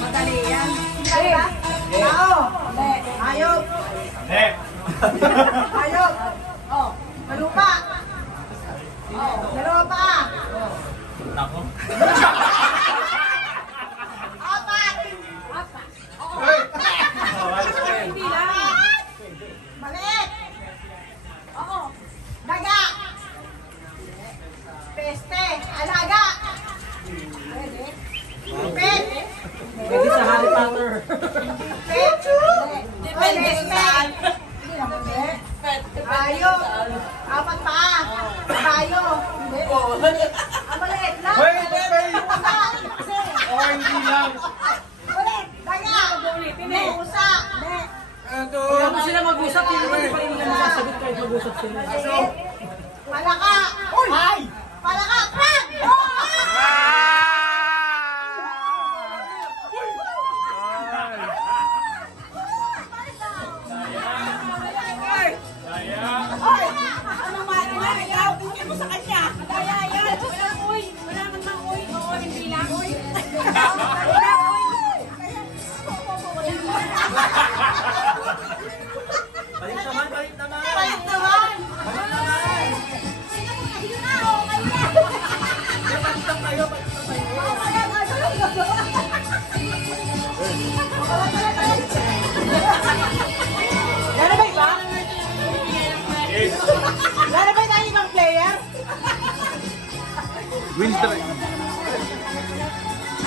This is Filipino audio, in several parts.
Madali yan. Hindi ba? Tao. Hindi. Hayop. Hindi. Hayop. Oh. Malupa. Oh. Dalawa pa. Ako. Apat. Hindi lang. Maliit. Oo. Daga. Peste. Alaga. Pwede. Pet. Pwede sa Harry Potter. Pet. Depende saan. Bayo. Apat pa. Bayo. Hindi. Ang maliit lang. Oh, hindi lang. Ulit. Daga. Hindi. Usa. Hindi. Kaya mo sila mag-usap, hindi pa rin nila masasagot kahit mag-usap sila. Palaka. Uy. Palaka. Pran. Anong mali ikaw? Tingin mo sa kanya. Kaya yan. Walang uy. Wala namang uy. Oo, hindi lang. Uy. Balik naman, balik naman. Palit naman. Balik lang kayo, balik lang kayo. Lalo ba iba? Lalo ba tayo ibang player? Wins try.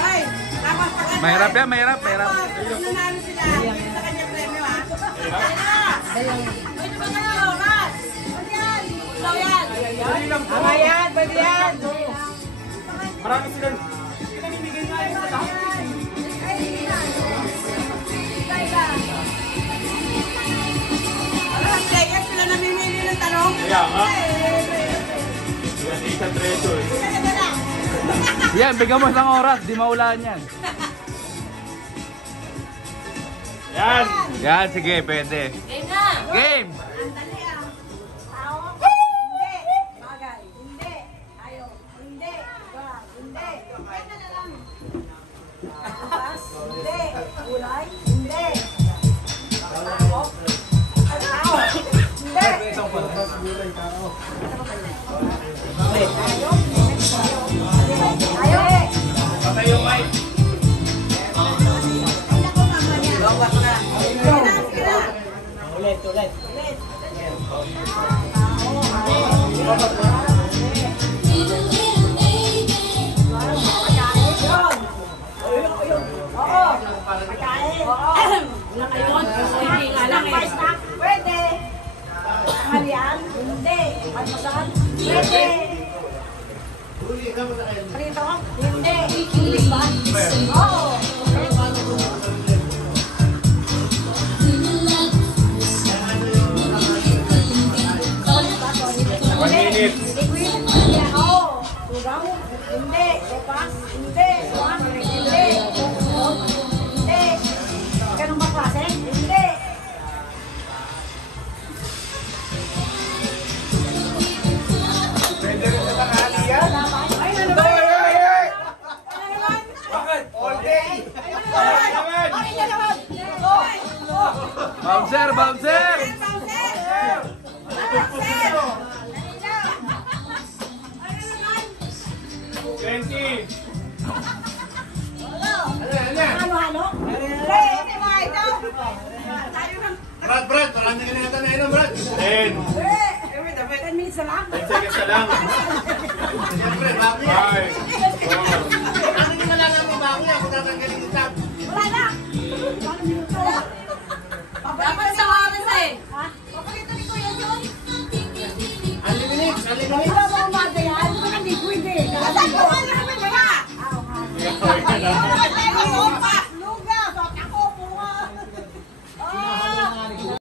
Ay, tapos pag Mahirap yan, mahirap, mahirap. nanalo sila, bigyan sa kanya premyo ha. Pwede ba kayo, Ras? Pwede yan. Ikaw yan. Tama yan, pwede yan. Marami silang... Ang player sila namimili ng tanong. Kaya nga. Isang treasure. Yan, bigyan mo isang oras, di maulaan yan. Yan. Yan, sige, pwede. Game na. Game! Andali ah. Tao? Hindi. Bagay. Hindi. Ayaw. Hindi. Wala. Hindi. Yan na lang. Bukas? Hindi. Kulay? Hindi. Tao? Tao? Hindi. Ayaw? Ayaw? Patay yung mic. Ulit, ulit. Oo. Pagkain. Oo. Hindi nga lang eh. Snack? Pwede. Tanghalian? Hindi. Almusal? Pwede. Prito? Hindi. English ba? Oo. 1 minute. Liquid? Oo. Sugaw? Hindi. Lepas? Hindi. Swak? Hindi. Coke? Hindi. Ganun ba klase? Hindi. Pwede rin sa tanghali yan. Ay, ano ba? Bakit? All day. All naman. Ay, yan naman. Bouncer, bouncer! Twenty. Ano-ano? Hindi. Hindi mga ito. Brad, marami ka na yata na inom, Brad. 10. 10 minutes na lang. 10 seconds na lang. Siyempre, bago yan. 5.